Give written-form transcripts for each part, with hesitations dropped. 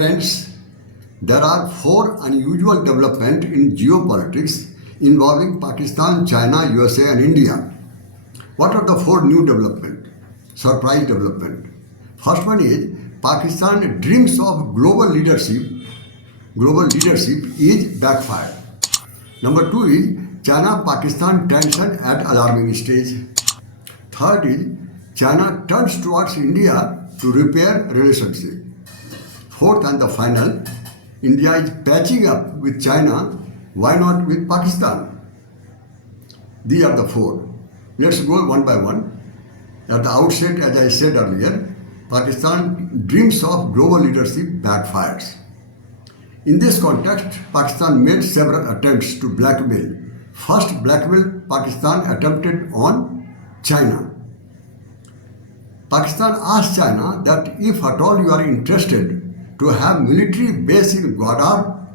friends, there are four unusual developments in geopolitics involving Pakistan, China, USA and India. What are the four new developments? Surprise development. First one is Pakistan dreams of global leadership. Global leadership is backfire. Number two is China-Pakistan tension at alarming stage. Third is China turns towards India to repair relationship. Fourth and the final, India is patching up with China. Why not with Pakistan? These are the four. Let's go one by one. At the outset, as I said earlier, Pakistan dreams of global leadership backfires. In this context, Pakistan made several attempts to blackmail. First blackmail Pakistan attempted on China. Pakistan asked China that if at all you are interested to have military base in Gwadar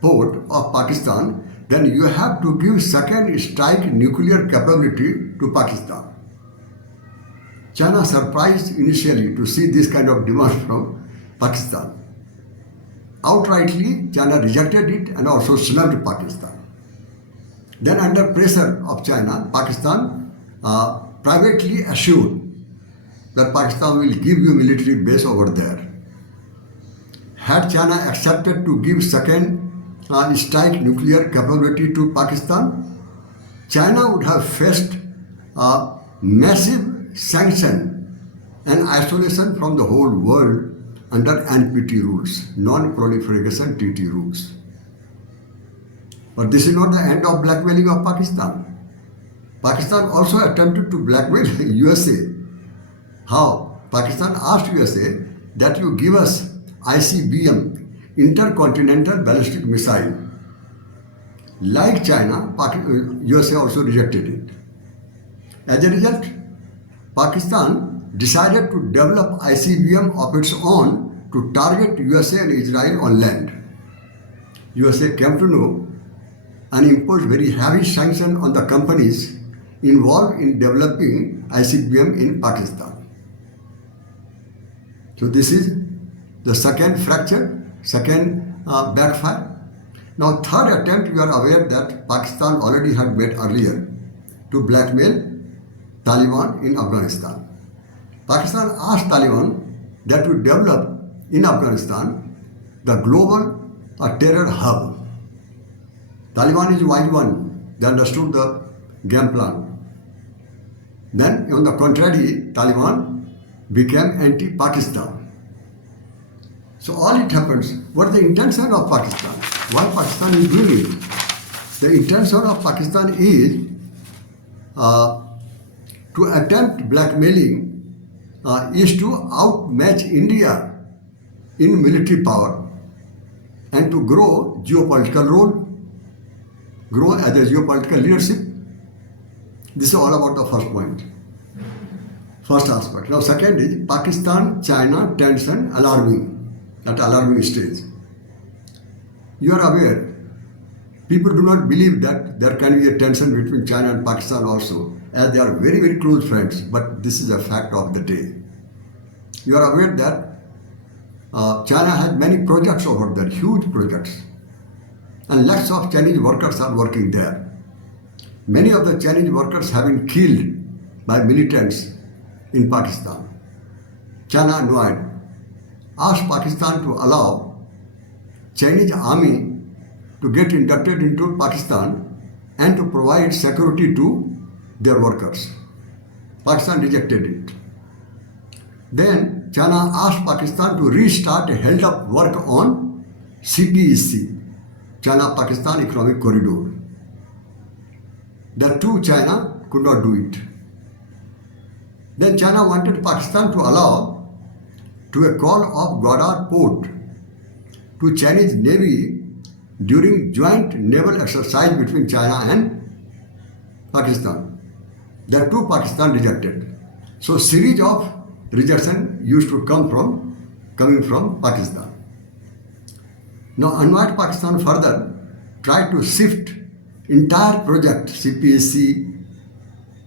port of Pakistan, then you have to give second strike nuclear capability to Pakistan. China surprised initially to see this kind of demand from Pakistan. Outrightly, China rejected it and also snubbed Pakistan. Then under pressure of China, Pakistan privately assured that Pakistan will give you military base over there. Had China accepted to give second strike nuclear capability to Pakistan, China would have faced a massive sanction and isolation from the whole world under NPT rules, non-proliferation treaty rules. But this is not the end of blackmailing of Pakistan. Pakistan also attempted to blackmail USA. How? Pakistan asked USA that you give us ICBM, intercontinental ballistic missile. Like China, USA also rejected it. As a result, Pakistan decided to develop ICBM of its own to target USA and Israel on land. USA came to know and imposed very heavy sanctions on the companies involved in developing ICBM in Pakistan. So this is the second fracture, second backfire. Now third attempt, you are aware that Pakistan already had made earlier to blackmail Taliban in Afghanistan. Pakistan asked Taliban that to develop in Afghanistan the global terror hub. Taliban is wise one, they understood the game plan. Then on the contrary, Taliban became anti-Pakistan. So all it happens, what is the intention of Pakistan? Why Pakistan is doing it? The intention of Pakistan is to attempt blackmailing is to outmatch India in military power and to grow geopolitical role, grow as a geopolitical leadership. This is all about the first point, first aspect. Now second is Pakistan-China tension alarming, at alarming stage. You are aware, people do not believe that there can be a tension between China and Pakistan also, as they are very, very close friends, but this is a fact of the day. You are aware that China has many projects over there, huge projects, and lots of Chinese workers are working there. Many of the Chinese workers have been killed by militants in Pakistan. China annoyed, asked Pakistan to allow Chinese army to get inducted into Pakistan and to provide security to their workers. Pakistan rejected it. Then China asked Pakistan to restart a held up work on CPEC, China-Pakistan Economic Corridor. The two China could not do it. Then China wanted Pakistan to allow to a call of Gwadar port to Chinese Navy during joint naval exercise between China and Pakistan. The two Pakistan rejected. So series of rejection used to coming from Pakistan. Now unwise Pakistan further tried to shift entire project CPSC,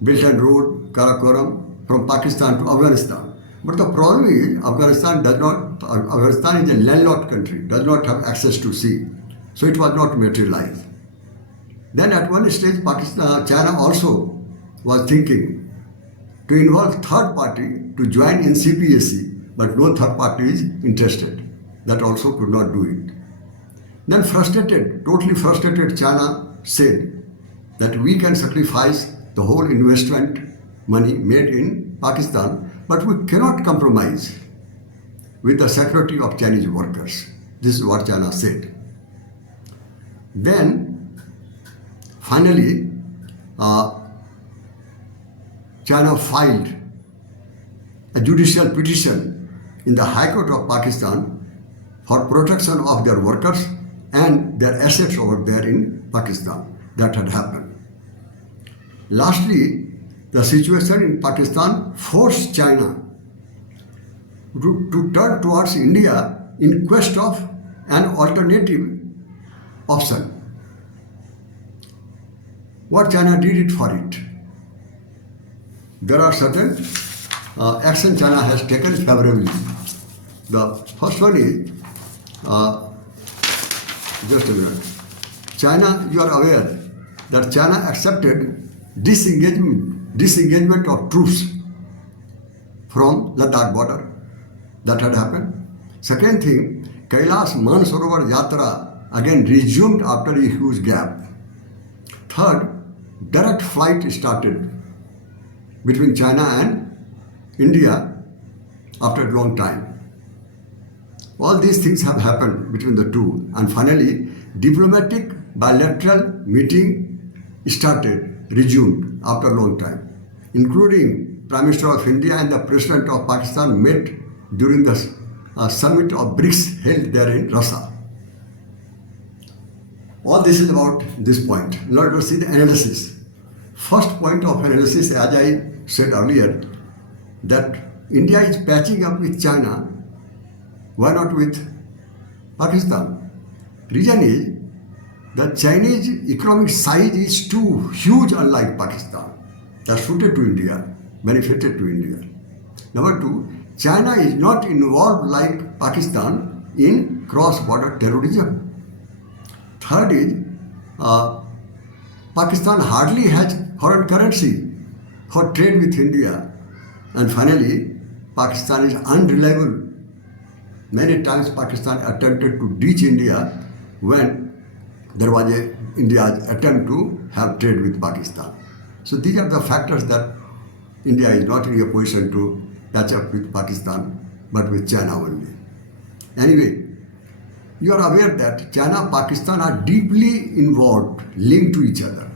Belt and Road, Karakoram from Pakistan to Afghanistan. But the problem is Afghanistan does not Afghanistan is a landlocked country, does not have access to sea, so it was not materialized. Then at one stage, China also was thinking to involve third party to join in CPAC, but no third party is interested. That also could not do it. Then totally frustrated, China said that we can sacrifice the whole investment money made in Pakistan, but we cannot compromise with the security of Chinese workers. This is what China said. Then, finally, China filed a judicial petition in the High Court of Pakistan for protection of their workers and their assets over there in Pakistan. That had happened. Lastly, the situation in Pakistan forced China to turn towards India in quest of an alternative option. What China did it for it? There are certain action China has taken favorably. The first one is, just a minute. China, you are aware that China accepted disengagement of troops from Ladakh border. That had happened. Second thing, Kailash Mansarovar Yatra again resumed after a huge gap. Third, direct flight started between China and India after a long time. All these things have happened between the two, and finally, diplomatic bilateral meeting resumed after a long time, including Prime Minister of India and the President of Pakistan met during the summit of BRICS held there in Russia. All this is about this point. Now let us see the analysis. First point of analysis, as I said earlier, that India is patching up with China. Why not with Pakistan? Reason is that Chinese economic size is too huge, unlike Pakistan. That's suited to India, benefited to India. Number two, China is not involved like Pakistan in cross-border terrorism. Third is, Pakistan hardly has foreign currency for trade with India. And finally, Pakistan is unreliable. Many times Pakistan attempted to ditch India when there was India's attempt to have trade with Pakistan. So these are the factors that India is not in a position to catch up with Pakistan, but with China only. Anyway, you are aware that China and Pakistan are deeply involved, linked to each other.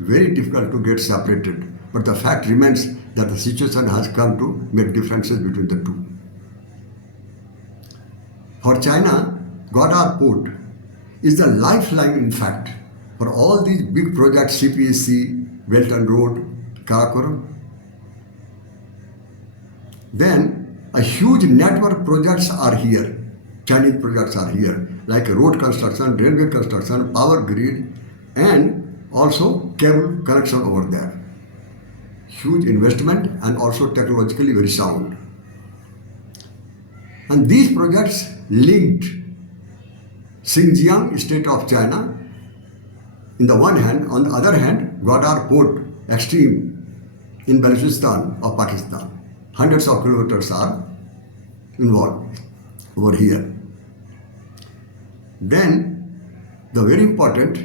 Very difficult to get separated. But the fact remains that the situation has come to make differences between the two. For China, Godar Port is the lifeline, in fact, for all these big projects, CPAC, Belt and Road, Karakoram. Then a huge network projects are here. Chinese projects are here, like road construction, railway construction, power grid, and also cable connection over there. Huge investment and also technologically very sound. And these projects linked Xinjiang state of China in the one hand, on the other hand, Godar Port extreme in Balochistan of Pakistan. Hundreds of kilometers are involved over here. Then, the very important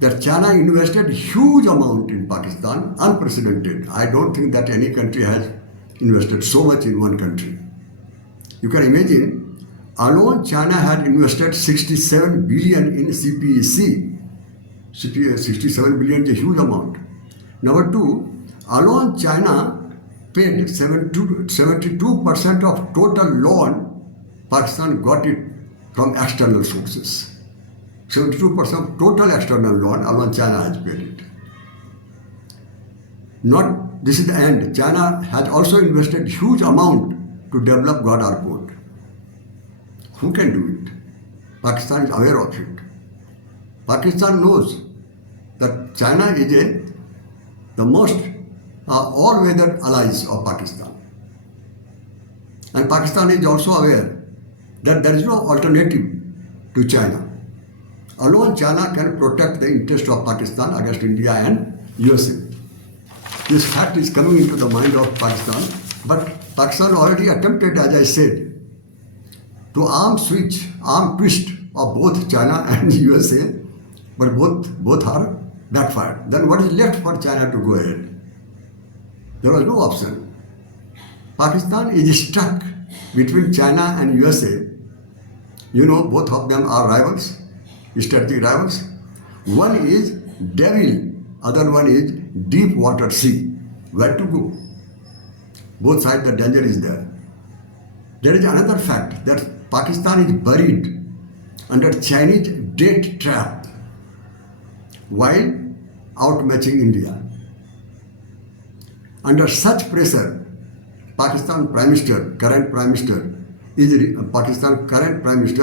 that China invested huge amount in Pakistan, unprecedented. I don't think that any country has invested so much in one country. You can imagine, alone China had invested 67 billion in CPAC. 67 billion is a huge amount. Number two, alone China paid 72% of total loan. Pakistan got it from external sources. 72% of total external loan, alone China has paid it. Not this is the end. China has also invested huge amount to develop Godar Port. Who can do it? Pakistan is aware of it. Pakistan knows that China is the most all-weather allies of Pakistan. And Pakistan is also aware that there is no alternative to China. Alone, China can protect the interest of Pakistan against India and USA. This fact is coming into the mind of Pakistan, but Pakistan already attempted, as I said, to arm twist of both China and USA, but both are backfired. Then what is left for China to go ahead? There was no option. Pakistan is stuck between China and USA. You know, both of them are rivals, strategic rivals. One is devil, other one is deep water sea. Where to go? Both sides the danger is there. There is another fact that Pakistan is buried under Chinese debt trap while outmatching India. Under such pressure, Pakistan current Prime Minister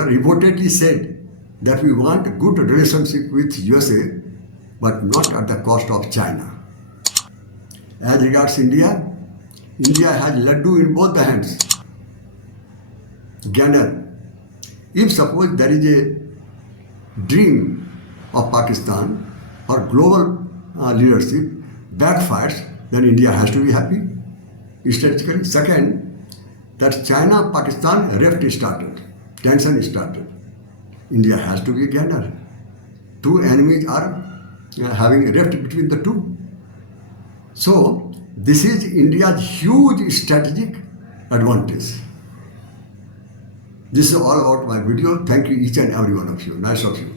reportedly said that we want a good relationship with USA, but not at the cost of China. As regards India, India has laddu in both the hands. Gander. If suppose there is a dream of Pakistan or global leadership backfires, then India has to be happy strategically. Second, that China-Pakistan rift started, tension started. India has to be gainer. Two enemies are having a rift between the two. So, this is India's huge strategic advantage. This is all about my video. Thank you each and every one of you. Nice of you.